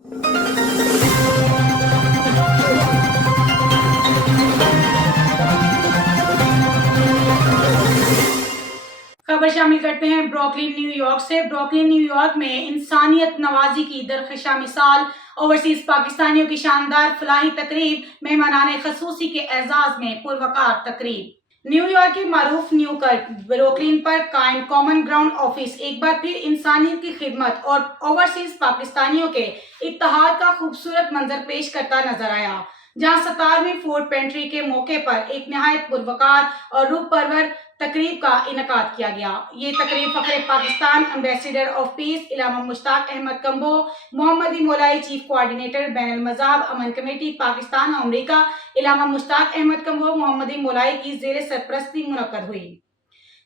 خبر شامل کرتے ہیں بروکلن نیو یارک سے۔ بروکلن نیو یارک میں انسانیت نوازی کی درخشاں مثال اوورسیز پاکستانیوں کی شاندار فلاحی تقریب، مہمانان خصوصی کے اعزاز میں پروقار تقریب۔ نیو یارک کے معروف نیو کرک بروکلن پر قائم کامن گراؤنڈ آفس ایک بار پھر انسانیت کی خدمت اور اوورسیز پاکستانیوں کے اتحاد کا خوبصورت منظر پیش کرتا نظر آیا، جہاں 17ویں فوڈ پینٹری کے موقع پر ایک نہایت پروقار اور روح پرور تقریب کا انعقاد کیا گیا۔ یہ تقریب فخر پاکستان ایمبیسیڈر آف پیس علامہ مشتاق احمد کمبو، محمدی مولائی چیف کوآرڈینیٹر بین المذاہب امن کمیٹی پاکستان و امریکہ علامہ مشتاق احمد کمبو محمدی مولائی کی زیر سرپرستی منعقد ہوئی،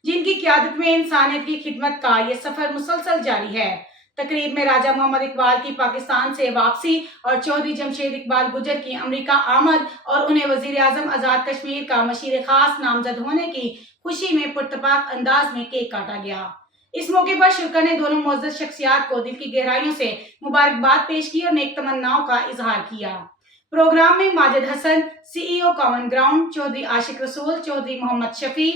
جن کی قیادت میں انسانیت کی خدمت کا یہ سفر مسلسل جاری ہے۔ تقریب میں راجہ محمد اقبال کی پاکستان سے واپسی اور چودھری جمشید اقبال گجر کی امریکہ آمد اور انہیں وزیر اعظم آزاد کشمیر کا مشیر خاص نامزد ہونے کی خوشی میں پرتپاک انداز میں کیک کاٹا گیا۔ اس موقع پر شرکا نے دونوں معزز شخصیات کو دل کی گہرائیوں سے مبارکباد پیش کی اور نیک تمناؤں کا اظہار کیا۔ پروگرام میں ماجد حسن، سی ای او کامن گراؤنڈ، چودھری عاشق رسول، چودھری محمد شفیع،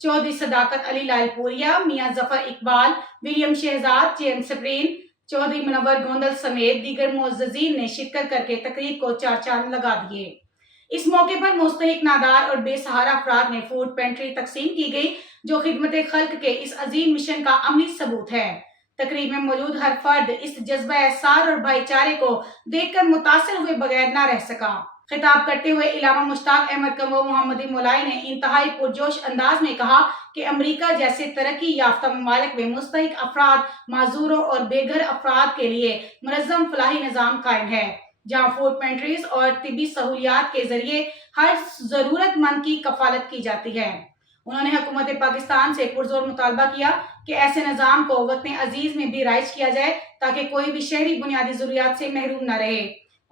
چودھری صداقت علی لائل پوریا، میاں ظفر اقبال، ولیم شہزاد، جیمز سپرین، چودھری منور گوندل سمیت دیگر معززین نے شرکت کر کے تقریب کو چار چاند لگا دیے۔ اس موقع پر مستحق نادار اور بے سہارا افراد میں فوڈ پینٹری تقسیم کی گئی، جو خدمت خلق کے اس عظیم مشن کا عملی ثبوت ہے۔ تقریب میں موجود ہر فرد اس جذبہ احسان اور بھائی چارے کو دیکھ کر متاثر ہوئے بغیر نہ رہ سکا۔ خطاب کرتے ہوئے علامہ مشتاق احمد کمبو محمدی مولائی نے انتہائی پرجوش انداز میں کہا کہ امریکہ جیسے ترقی یافتہ ممالک میں مستحق افراد، معذوروں اور بے گھر افراد کے لیے منظم فلاحی نظام قائم ہے، جہاں فوڈ پینٹریز اور طبی سہولیات کے ذریعے ہر ضرورت مند کی کفالت کی جاتی ہے۔ انہوں نے حکومت پاکستان سے پرزور مطالبہ کیا کہ ایسے نظام کو وطن عزیز میں بھی رائج کیا جائے تاکہ کوئی بھی شہری بنیادی ضروریات سے محروم نہ رہے۔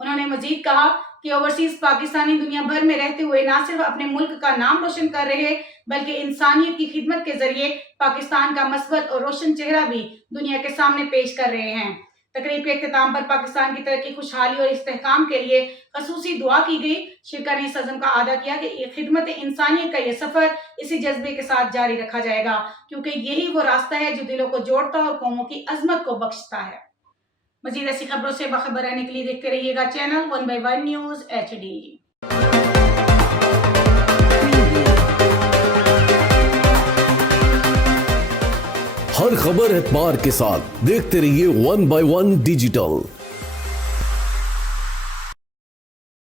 انہوں نے مزید کہا کہ اوورسیز پاکستانی دنیا بھر میں رہتے ہوئے نہ صرف اپنے ملک کا نام روشن کر رہے بلکہ انسانیت کی خدمت کے ذریعے پاکستان کا مثبت اور روشن چہرہ بھی دنیا کے سامنے پیش کر رہے ہیں۔ تقریب کے اختتام پر پاکستان کی ترقی، خوشحالی اور استحکام کے لیے خصوصی دعا کی گئی۔ شرکا نے اس عزم کا اعادہ کیا کہ خدمت انسانیت کا یہ سفر اسی جذبے کے ساتھ جاری رکھا جائے گا، کیونکہ یہی وہ راستہ ہے جو دلوں کو جوڑتا اور قوموں کی عظمت کو بخشتا ہے۔ مزید ایسی خبروں سے باخبر رہنے کے لیے دیکھتے رہیے گا چینل 1/1 نیوز HD۔ ہر خبر اعتبار کے ساتھ دیکھتے رہیے 1/1 ڈیجیٹل۔